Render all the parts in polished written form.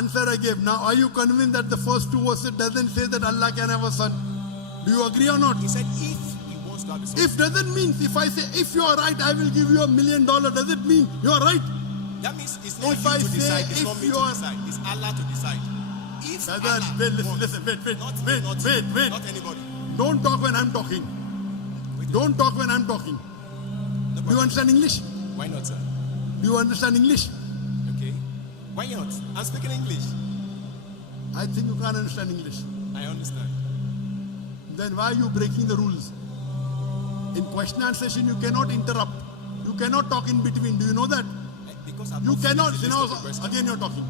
answer I gave. Now, are you convinced that the first two verses doesn't say that Allah can have a son? Do you agree or not? He said if he wants to have a son. If doesn't mean, if I say, if you are right, I will give you $1 million, does it mean you are right? That means it's not If you I to say, decide, it's if not me you to are- decide. It's Allah to decide. If Brother, Allah wait, wants, listen, wait, not me, wait, not you, wait, wait. not anybody. Don't talk when I'm talking. Don't talk when I'm talking. No Do you problem. understand English? Why not, sir? Do you understand English? Okay. Why not? I'm speaking English. I think you can't understand English. I understand. Then why are you breaking the rules? In question and session, you cannot interrupt. You cannot talk in between. Do you know that? Because I've You not cannot. finished You the know, list of the question. again you're talking.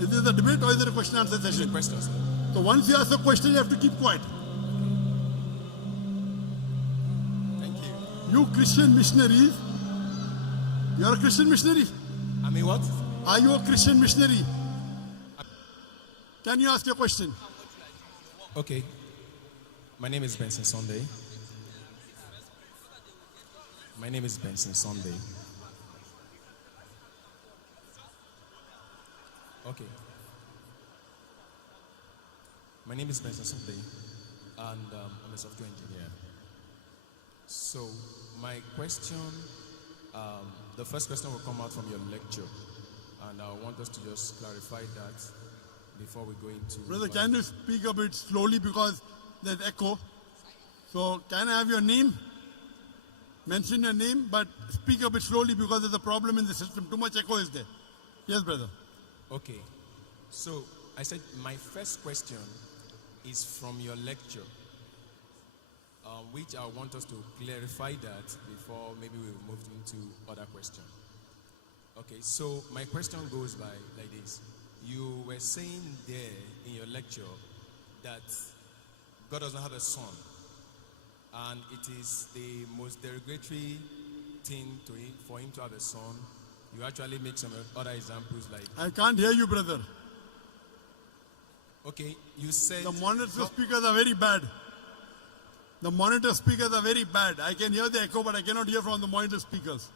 Is this a debate or is it a question and answer It's a session? question, sir. So once you ask a question, you have to keep quiet. Thank you. You Christian missionaries, you're a Christian missionary. I mean what? Are you a Christian missionary? Can you ask your question? Okay. My name is Benson Sunday. My name is Benson Sunday. Okay. My name is Benson Sunday, and I'm a software engineer. So, my question, the first question will come out from your lecture, and I want us to just clarify that before we go into. Brother, can you speak a bit slowly because there's echo? So, can I have your name? Mention your name, but speak a bit slowly because there's a problem in the system. Too much echo is there. Yes, brother. Okay. So, I said my first question is from your lecture, which I want us to clarify that before maybe we'll move into other questions. Okay, so my question goes by like this. You were saying there in your lecture that God does not have a son, and it is the most derogatory thing to him, for him to have a son. You actually make some other examples like... I can't hear you, brother. Okay, you said... The monitor speakers are very bad. The monitor speakers are very bad. I can hear the echo, but I cannot hear from the monitor speakers.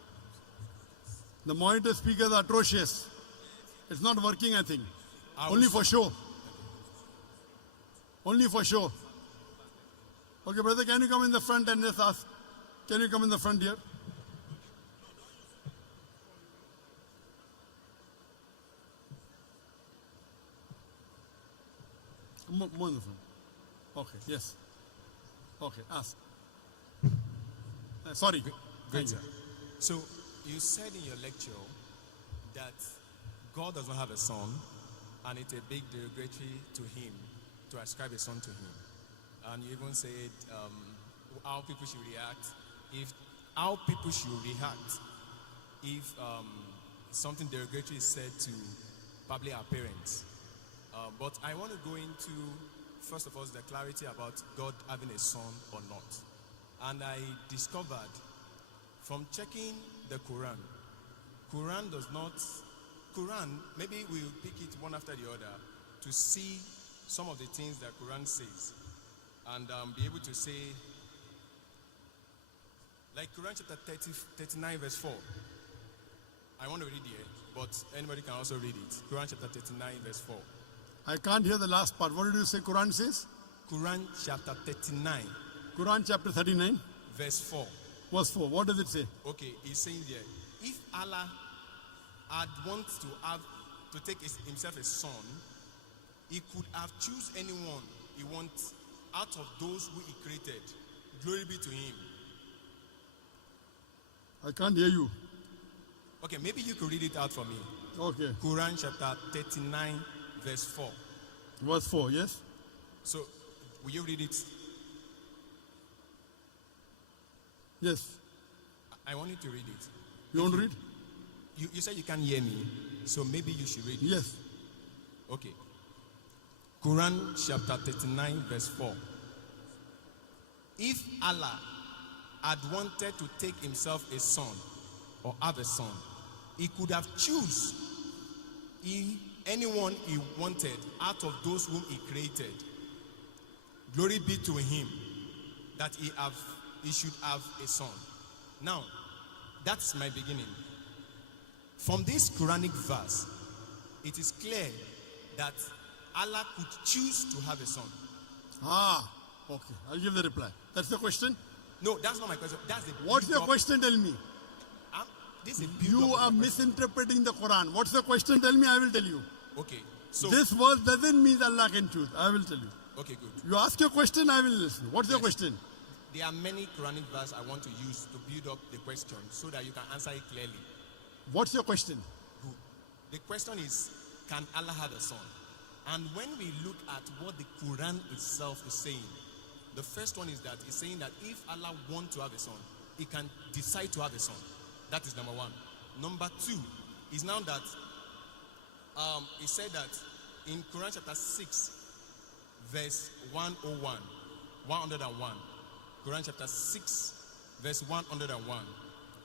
The monitor speakers are atrocious. It's not working, I think. Only for show. Only for show. Okay, brother, can you come in the front and just ask? Can you come in the front here? More in the front. Okay, yes. Okay, ask. Sorry. Great, sir. So, you said in your lecture that God does not have a son, and it's a big derogatory to him to ascribe a son to him. And you even said how people should react if something derogatory is said to probably our parents. But I want to go into, first of all, the clarity about God having a son or not. And I discovered from checking the Quran, maybe we'll pick it one after the other to see some of the things that Quran says and be able to say, like Quran chapter 39 verse 4. I want to read here, but anybody can also read it. Quran chapter 39 verse 4. I can't hear the last part. What did you say Quran says? Quran chapter 39. Quran chapter 39. Verse 4. Verse 4. What does it say? Okay, he's saying there, if Allah had wanted to take himself a son, he could have choose anyone he wants out of those who he created. Glory be to him. I can't hear you. Okay, maybe you could read it out for me. Okay. Quran chapter 39 verse 4. Verse 4, yes? So, will you read it? Yes. I want you to read it. You want to read? You said you can't hear me, so maybe you should read it. Yes. Okay. Quran chapter 39 verse 4. If Allah had wanted to take himself a son or have a son, he could have choose anyone he wanted out of those whom he created. Glory be to him that he should have a son. Now, that's my beginning. From this Quranic verse, it is clear that Allah could choose to have a son. Okay. I'll give the reply. That's the question? No, that's not my question. That's the What's your build-up. question? Tell me. This is a You build-up are of the question. misinterpreting the Quran. What's the question? Tell me, I will tell you. Okay, so This verse doesn't mean Allah can choose. I will tell you. okay, good. You ask your question, I will listen. What's your question? There are many Quranic verses I want to use to build up the question so that you can answer it clearly. What's your question? Good. The question is, can Allah have a son? And when we look at what the Quran itself is saying, the first one is that it's saying that if Allah wants to have a son, he can decide to have a son. That is number one. Number two is now that he said that in Quran chapter 6, verse 101, Quran chapter 6, verse 101,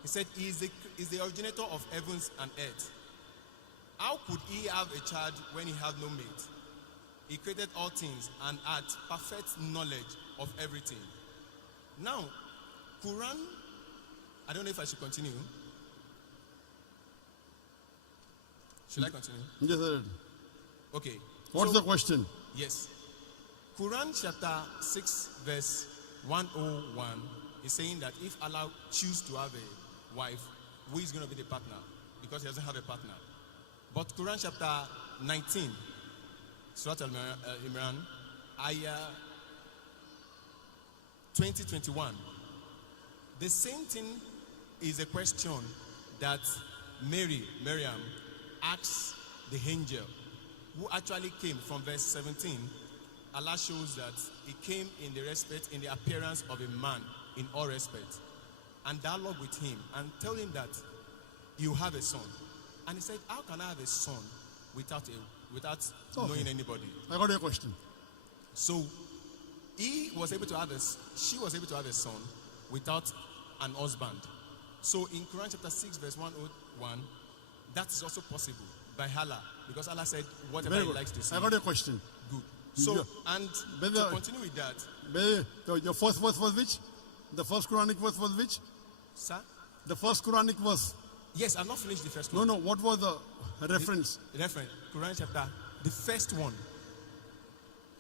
he said, he is the originator of heavens and earth. How could he have a child when he had no mate? He created all things and had perfect knowledge of everything. Now, Quran, I don't know if I should continue. Should I continue? Yes, sir. Okay. What's So- the question? Yes. Quran chapter 6 verse 101 is saying that if Allah choose to have a wife, who is going to be the partner? Because he doesn't have a partner. But Quran chapter 19, Surah Al-Imran, ayah 2021. The same thing is a question that Miriam, asks the angel, who actually came from verse 17. Allah shows that he came in the appearance of a man in all respect, and dialogue with him and tell him that you have a son. And he said, how can I have a son without knowing anybody? I got your question. So she was able to have a son without an husband. So in Quran chapter 6 verse 101, that is also possible by Allah, because Allah said whatever Very he good. likes to see. I got your question. Good. So Yeah. and Brother- to continue with that, Your first verse was which? The first Quranic verse was which? sir. The first Quranic verse. Yes, I've not finished the first No, one. no. What was the reference? Reference, Quran chapter, the first one.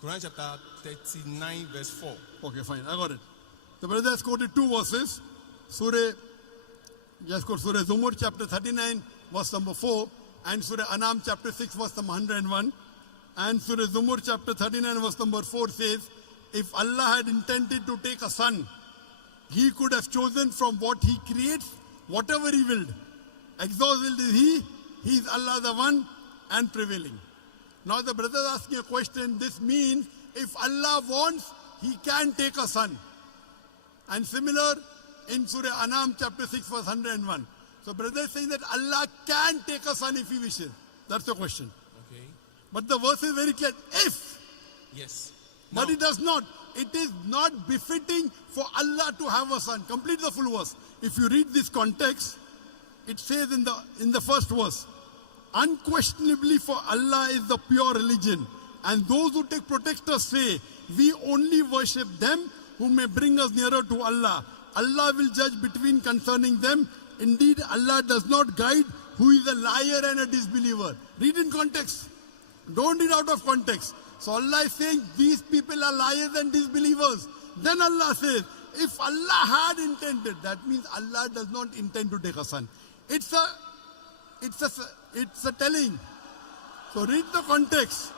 Quran chapter 39 verse 4. Okay, fine. I got it. The brother has quoted two verses. Surah Zumur chapter 39 verse number 4 and Surah Anam chapter 6 verse number 101. And Surah Zumur chapter 39 verse number 4 says, if Allah had intended to take a son, he could have chosen from what he creates whatever he willed. Exalted is he is Allah the one and prevailing. Now the brother is asking a question. This means if Allah wants, he can take a son. And similar in Surah Anam chapter 6 verse 101. So brother is saying that Allah can take a son if he wishes. That's the question. Okay. But the verse is very clear. If. Yes. But Now- it does not. It is not befitting for Allah to have a son. Complete the full verse. If you read this context, it says in the first verse, unquestionably for Allah is the pure religion, and those who take protectors say, we only worship them who may bring us nearer to Allah. Allah will judge between concerning them. Indeed, Allah does not guide who is a liar and a disbeliever. Read in context. Don't read out of context. So Allah is saying these people are liars and disbelievers. Then Allah says, if Allah had intended, that means Allah does not intend to take a son. It's a telling. So read the context.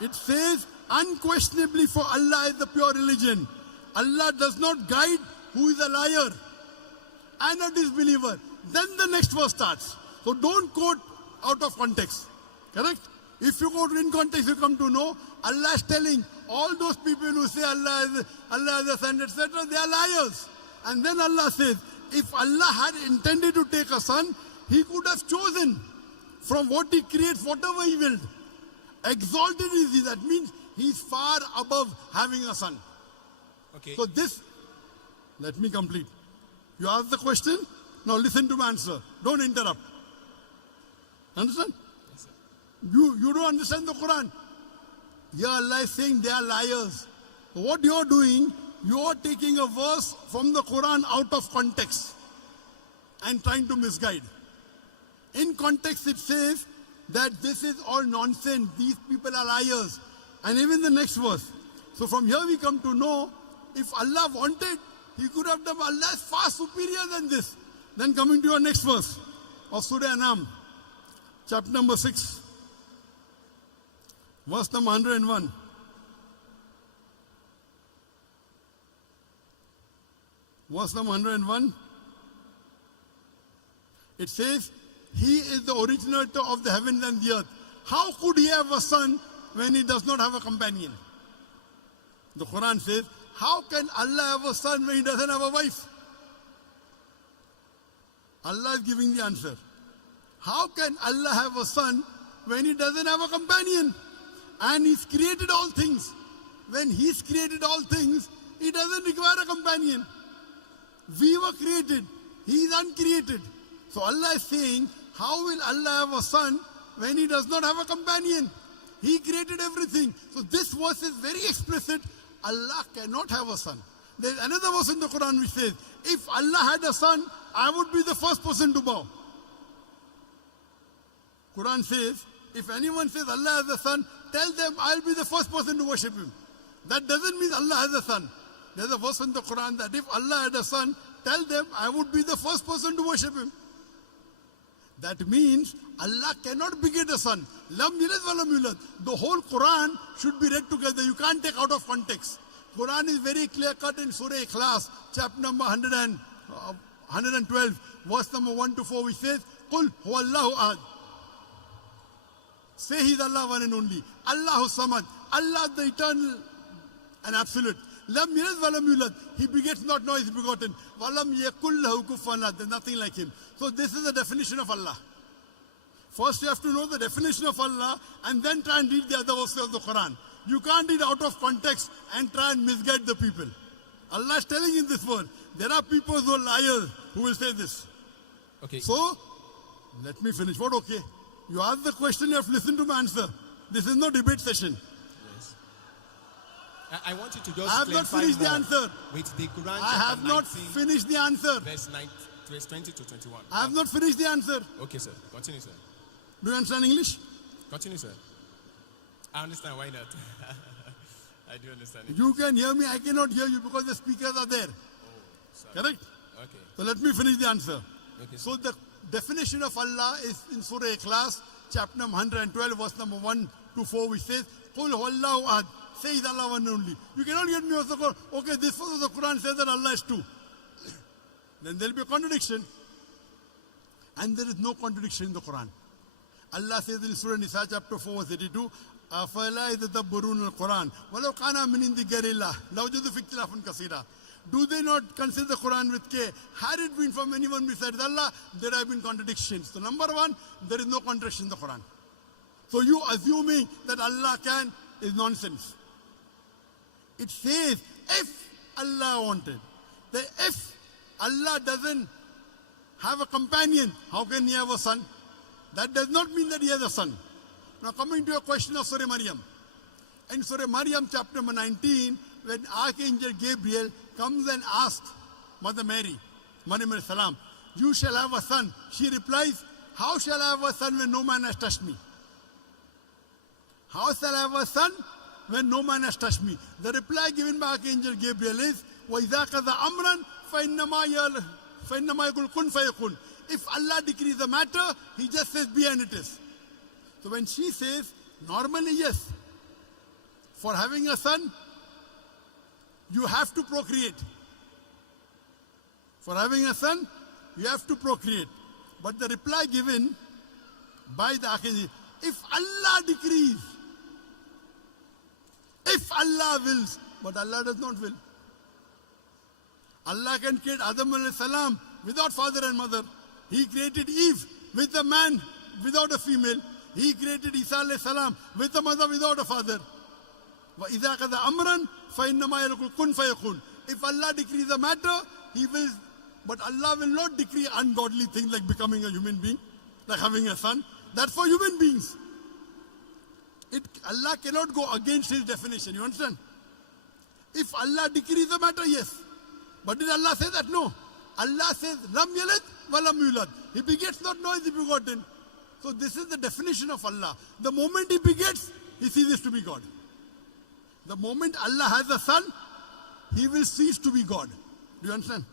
It says, unquestionably for Allah is the pure religion. Allah does not guide who is a liar and a disbeliever. Then the next verse starts. So don't quote out of context. Correct? If you quote in context, you come to know Allah is telling all those people who say Allah is a son, etc., they are liars. And then Allah says, if Allah had intended to take a son, he could have chosen from what he creates, whatever he willed. Exalted is he. That means he is far above having a son. Okay. So this, let me complete. You ask the question, now listen to my answer. Don't interrupt. Understand? Yes, sir. You don't understand the Quran. Here Allah is saying they are liars. So what you are doing, you are taking a verse from the Quran out of context and trying to misguide. In context it says, that this is all nonsense. These people are liars. And even the next verse. So from here we come to know, if Allah wanted, He could have done. Allah is far superior than this. Then coming to your next verse of Surah Anam, chapter number 6, verse number 101. Verse number 101. It says, He is the originator of the heavens and the earth. How could He have a son when He does not have a companion? The Quran says, how can Allah have a son when He doesn't have a wife? Allah is giving the answer. How can Allah have a son when He doesn't have a companion? And He's created all things. When He's created all things, He doesn't require a companion. We were created. He is uncreated. So Allah is saying, how will Allah have a son when He does not have a companion? He created everything. So this verse is very explicit. Allah cannot have a son. There is another verse in the Quran which says, if Allah had a son, I would be the first person to bow. Quran says, if anyone says Allah has a son, tell them I'll be the first person to worship Him. That doesn't mean Allah has a son. There's a verse in the Quran that if Allah had a son, tell them I would be the first person to worship Him. That means Allah cannot beget a son. Lam yalid wa lam yulad. The whole Quran should be read together. You can't take out of context. Quran is very clear cut in Surah Ikhlas, chapter number 112, verse number 1 to 4, which says, Qul huwallahu ahad. Say He's Allah one and only. Allahu samad. Allah the eternal and absolute. Lam yalid wa lam yulad. He begets not, nor is begotten. Wa lam yakul lahu kufuwan ahad. There's nothing like Him. So this is the definition of Allah. First you have to know the definition of Allah and then try and read the other verses of the Quran. You can't read out of context and try and misguide the people. Allah is telling in this word, there are people who are liars who will say this. Okay. So, let me finish. What okay? You ask the question, you have to listen to my answer. This is no debate session. Yes. I want you to just I have not finished the answer. With the Quran I have not finished the answer. Verse 20 to 21. I have not finished the answer. Okay, sir. Continue, sir. Do you understand English? Continue, sir. I understand. Why not? I do understand it. You can hear me. I cannot hear you because the speakers are there. Oh, sorry. Correct? Okay. So let me finish the answer. Okay, So the definition of Allah is in Surah Ikhlas, chapter number 112, verse number 1 to 4, which says, Qul huwallahu ahad. Say He's Allah one and only. You cannot get me also, okay, this verse of the Quran says that Allah is two. Then there will be a contradiction. And there is no contradiction in the Quran. Allah says in Surah Nisa, chapter 4, verse 82, أَفَلَا يَتَدَبَّرُونَ الْقُرْآنَ وَلَوْ كَانَ مِنْ عِنْدِ غَيْرِ اللَّهِ لَوَجَدُوا فِيهِ اخْتِلَافًا كَثِيرًا. Do they not consider the Quran with care? Had it been from anyone besides Allah, there have been contradictions. So number one, there is no contradiction in the Quran. So you assuming that Allah can is nonsense. It says, if Allah wanted, that if Allah doesn't have a companion, how can He have a son? That does not mean that He has a son. Now coming to a question of Surah Maryam. In Surah Maryam chapter number 19, when Archangel Gabriel comes and asks Mother Mary, Maryam alayhi salam, you shall have a son. She replies, how shall I have a son when no man has touched me? How shall I have a son when no man has touched me? The reply given by Archangel Gabriel is, وَإِذَا قَضَى أَمْرًا فَإِنَّمَا يَقُولُ كُنْ فَيَكُونُ. If Allah decrees the matter, He just says be and it is. So when she says, normally yes, for having a son, you have to procreate. For having a son, you have to procreate. But the reply given by the Archangel, if Allah decrees, if Allah wills, but Allah does not will. Allah can create Adam alayhi salam without father and mother. He created Eve with a man without a female. He created Isa alayhi salam with a mother without a father. وَإِذَا قَضَى أَمْرًا فَإِنَّمَا يَقُولُ كُنْ فَيَكُونُ. If Allah decrees a matter, He will, but Allah will not decree ungodly things like becoming a human being, like having a son. That's for human beings. Allah cannot go against His definition. You understand? If Allah decrees a matter, yes. But did Allah say that? No. Allah says, Lam yalid wa lam yulad. He begets not, nor is He begotten. So this is the definition of Allah. The moment He begets, He ceases to be God. The moment Allah has a son, He will cease to be God. Do you understand?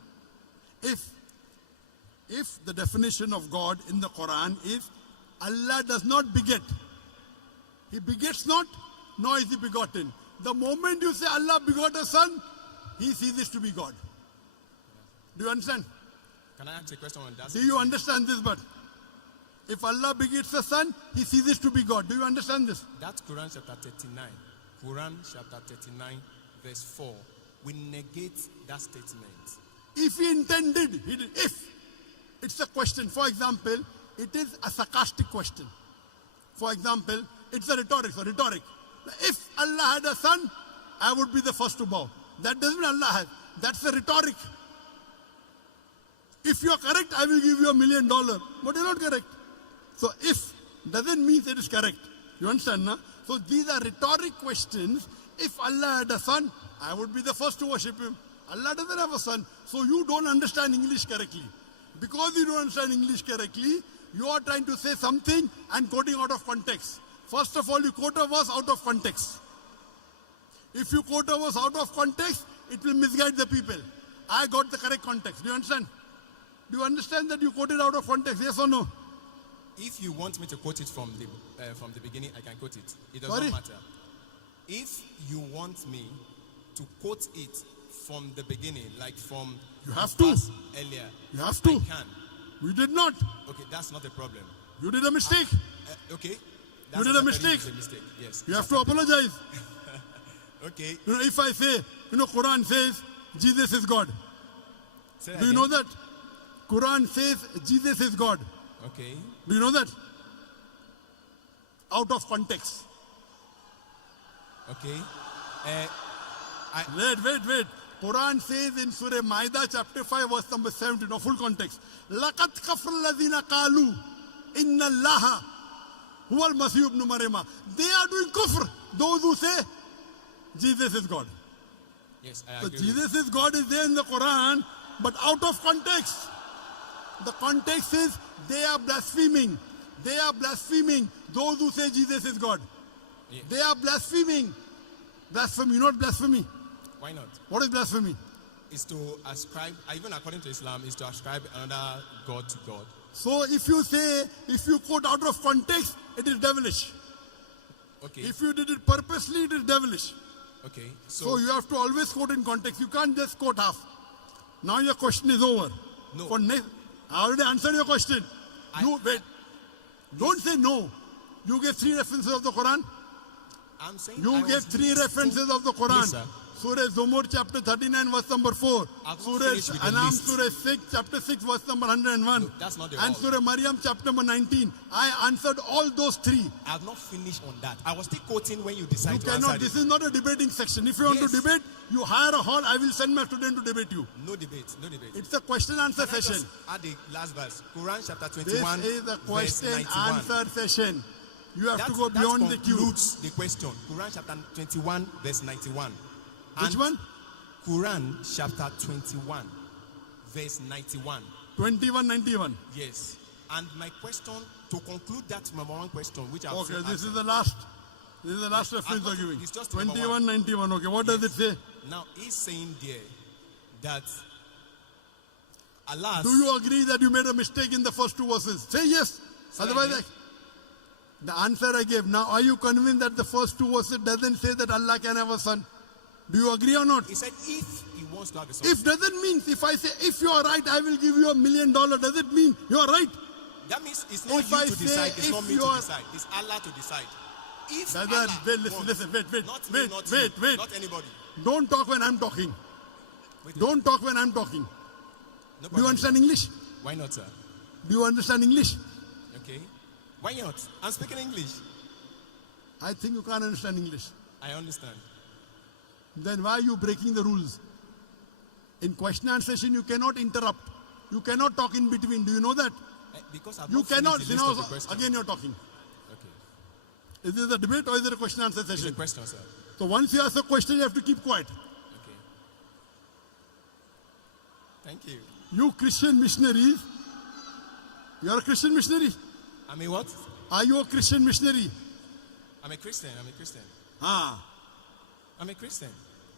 If the definition of God in the Quran is Allah does not beget, He begets not, nor is He begotten. The moment you say Allah begot a son, He ceases to be God. Do you understand? Can I ask a question on that? Do you understand this? But if Allah begets a son, He ceases to be God. Do you understand this? That's Quran chapter 39. Quran chapter 39, verse 4. We negate that statement. If He intended, He did. If it's a question, for example, it is a sarcastic question. For example, it's a rhetoric. If Allah had a son, I would be the first to bow. That doesn't mean Allah has. That's a rhetoric. If you are correct, I will give you $1 million. But you're not correct. So if doesn't mean it is correct. You understand, na? So these are rhetoric questions. If Allah had a son, I would be the first to worship Him. Allah doesn't have a son. So you don't understand English correctly. Because you don't understand English correctly, you are trying to say something and quoting out of context. First of all, you quote a verse out of context. If you quote a verse out of context, it will misguide the people. I got the correct context. Do you understand? Do you understand that you quoted out of context? Yes or no? If you want me to quote it from the beginning, I can quote it. It does Sorry? not matter. If you want me to quote it from the beginning, like from You have the to. verse earlier, You have to. I can. We did not. Okay, that's not a problem. You did a mistake. Okay. You did a mistake. A mistake. Yes. You have to apologize. Okay. If I say, Quran says Jesus is God. Say that Do you again. know that? Quran says Jesus is God. Okay. Do you know that? Out of context. Okay. Wait. Quran says in Surah Maida chapter 5 verse number 17, no full context. لَقَدْ كَفْرَ الَّذِينَ قَالُوا إِنَّ اللَّهَ هُوَ الْمَسِيحُ ابْنُ مَرْيَمَ. They are doing kufr. Those who say Jesus is God. Yes, I So agree. Jesus is God is there in the Quran, but out of context. The context is they are blaspheming. They are blaspheming those who say Jesus is God. Yeah. They are blaspheming. Blasphemy, not blasphemy. Why not? What is blasphemy? Is to ascribe, even according to Islam, is to ascribe another God to God. So if you quote out of context, it is devilish. Okay. If you did it purposely, it is devilish. Okay. So you have to always quote in context. You can't just quote half. Now your question is over. No. I already answered your question. You wait. Don't say no. You gave 3 references of the Quran. I'm saying You gave 3 references of the Quran. Yes, sir. Surah Zumur chapter 39 verse number 4. I've not Surah finished with the Anam list. Surah 6 chapter 6 verse number 101. No, that's not the And all. Surah Maryam chapter number 19. I answered all those 3. I have not finished on that. I was still quoting when you decide You to cannot. answer This it. is not a debating section. If you want Yes. to debate, you hire a hall. I will send my student to debate you. No debate. No debate. It's a question answer Can I session. just add the last verse? Quran chapter This 21, is a verse question 91. answer session. You have That, to go beyond that the queue. concludes the question. Quran chapter 21, verse 91. Which And one? Quran chapter 21, verse 91. 2191. Yes. And my question, to conclude that number one question, which I've Okay, said this is answered. the last. This is the last reference not- you're giving. it's just number 2191. Okay, what does it say? Now he's saying there that Allah. Do you agree that you made a mistake in the first 2 verses? Say yes. Say Otherwise, again. the answer I gave. Now, are you convinced that the first 2 verses doesn't say that Allah can have a son? Do you agree or not? He said if he wants to have a son. If doesn't mean, if I say, if you are right, I will give you $1 million, does it mean you are right? That means it's not If you I to say decide, it's if not me you to are- decide. It's Allah to decide. If Brother, Allah wait, wants, listen, wait, not me, not you, wait. not anybody. Don't talk when I'm talking. Wait, Don't talk when I'm talking. no Do you problem. understand English? Why not, sir? Do you understand English? Okay. Why not? I'm speaking English. I think you can't understand English. I understand. Then why are you breaking the rules? In question and session, you cannot interrupt. You cannot talk in between. Do you know that? Because I've You not finished cannot. the You list know, of the question. again, you're talking. Okay. Is this a debate or is it a question answer It's a session? question, sir. So once you ask a question, you have to keep quiet. Okay. Thank you. You Christian missionaries, you're a Christian missionary. I'm a what? Are you a Christian missionary? I'm a Christian. I'm a Christian. Ah. I'm a Christian.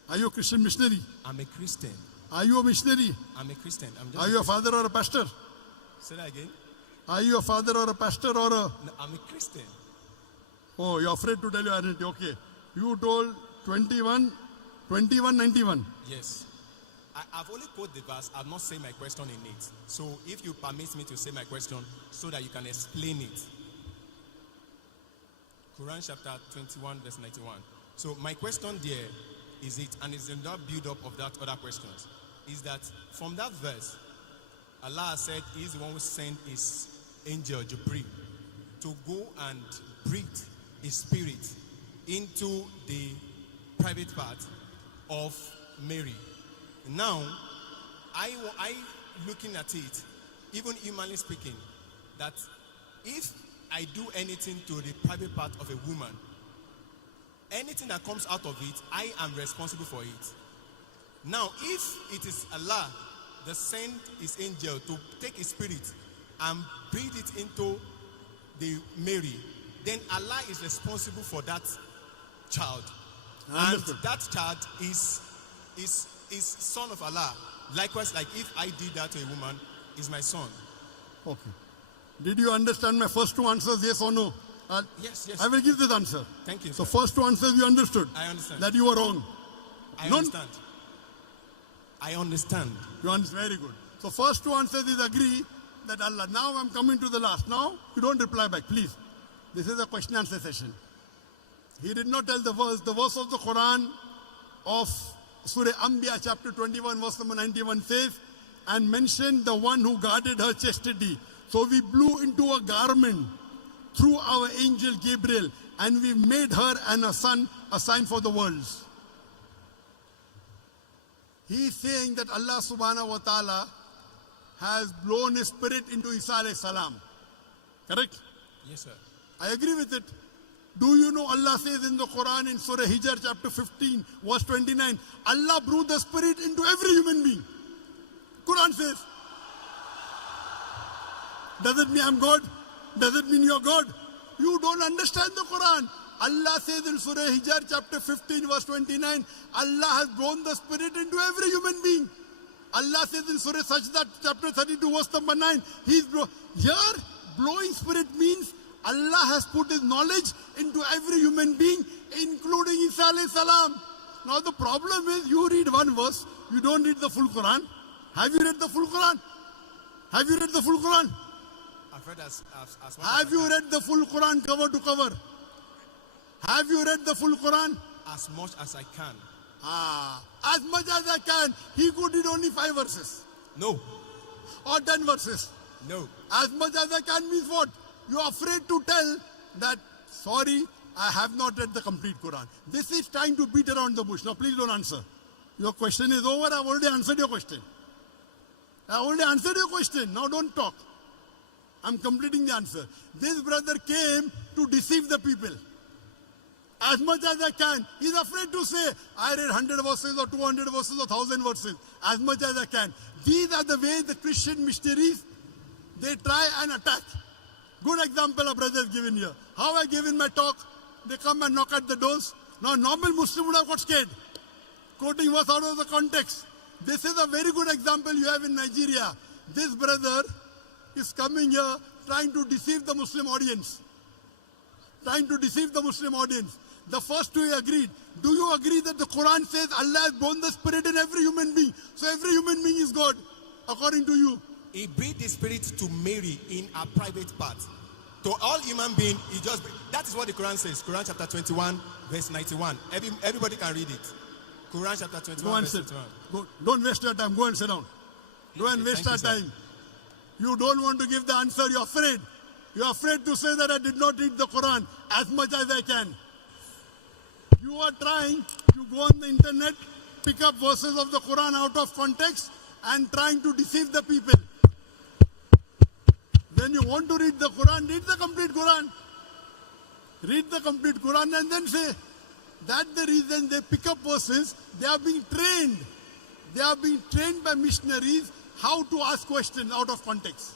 Are you a Christian missionary? I'm a Christian. Are you a missionary? I'm a Christian. I'm just Are you a father or a pastor? Say that again. Are you a father or a pastor or a... No, I'm a Christian. Oh, you're afraid to tell your identity. Okay. You told 21:91. Yes. I've only quoted the verse. I've not said my question in it. So if you permit me to say my question so that you can explain it. Quran chapter 21 verse 91. So my question there is it, and it's in that build up of that other questions, is that from that verse, Allah said He is the one who sent His angel Jibreel to go and breathe His spirit into the private part of Mary. Now, I looking at it, even humanly speaking, that if I do anything to the private part of a woman, anything that comes out of it, I am responsible for it. Now, if it is Allah that sent His angel to take His spirit and breathe it into the Mary, then Allah is responsible for that child. And that child is son of Allah. Likewise, like if I did that to a woman, is my son. Okay. Did you understand my first two answers, yes or no? Yes. I will give this answer. Thank you, So sir. first two answers you understood. I understand. That you were wrong. I understand. I understand. You understand? Very good. So first two answers is agree that Allah. Now I'm coming to the last. Now you don't reply back, please. This is a question answer session. He did not tell the verse. The verse of the Quran of Surah Anbiya chapter 21 verse number 91 says, and mentioned the one who guarded her chastity. So we blew into a garment through our angel Gabriel, and we made her and her son a sign for the worlds. He is saying that Allah subhanahu wa ta'ala has blown His spirit into Isa alayhi salam. Correct? Yes, sir. I agree with it. Do you know Allah says in the Quran in Surah Hijr chapter 15 verse 29, Allah blew the spirit into every human being. Quran says. Does it mean I'm God? Does it mean you're God? You don't understand the Quran. Allah says in Surah Hijr chapter 15 verse 29, Allah has blown the spirit into every human being. Allah says in Surah Sajda chapter 32 verse number 9, here blowing spirit means Allah has put His knowledge into every human being, including Isa alayhi salam. Now the problem is you read one verse, you don't read the full Quran. Have you read the full Quran? Have you read the full Quran? I've read as Have you read the full Quran cover to cover? Have you read the full Quran? as much as I can. As much as I can. He could read only 5 verses. No. Or 10 verses. No. As much as I can means what? You are afraid to tell that, sorry, I have not read the complete Quran. This is trying to beat around the bush. Now please don't answer. Your question is over. I've already answered your question. Now don't talk. I'm completing the answer. This brother came to deceive the people. As much as I can. He's afraid to say, I read 100 verses or 200 verses or 1,000 verses. As much as I can. These are the ways the Christian missionaries, they try and attack. Good example a brother has given here. How I gave in my talk, they come and knock at the doors. Now normal Muslim would have got scared. Quoting verse out of the context. This is a very good example you have in Nigeria. This brother is coming here trying to deceive the Muslim audience. The first two agreed. Do you agree that the Quran says Allah has blown the spirit in every human being? So every human being is God, according to you. He breathed His spirit to Mary in a private part. To all human beings, that is what the Quran says. Quran chapter 21, verse 91. Everybody can read it. Quran chapter 21, verse 91. Don't waste your time. Go and sit down. Go and waste our time. You don't want to give the answer. You're afraid. You're afraid to say that I did not read the Quran as much as I can. You are trying to go on the internet, pick up verses of the Quran out of context and trying to deceive the people. When you want to read the Quran, read the complete Quran. Read the complete Quran and then say, that's the reason they pick up verses. They are being trained. They are being trained by missionaries how to ask questions out of context.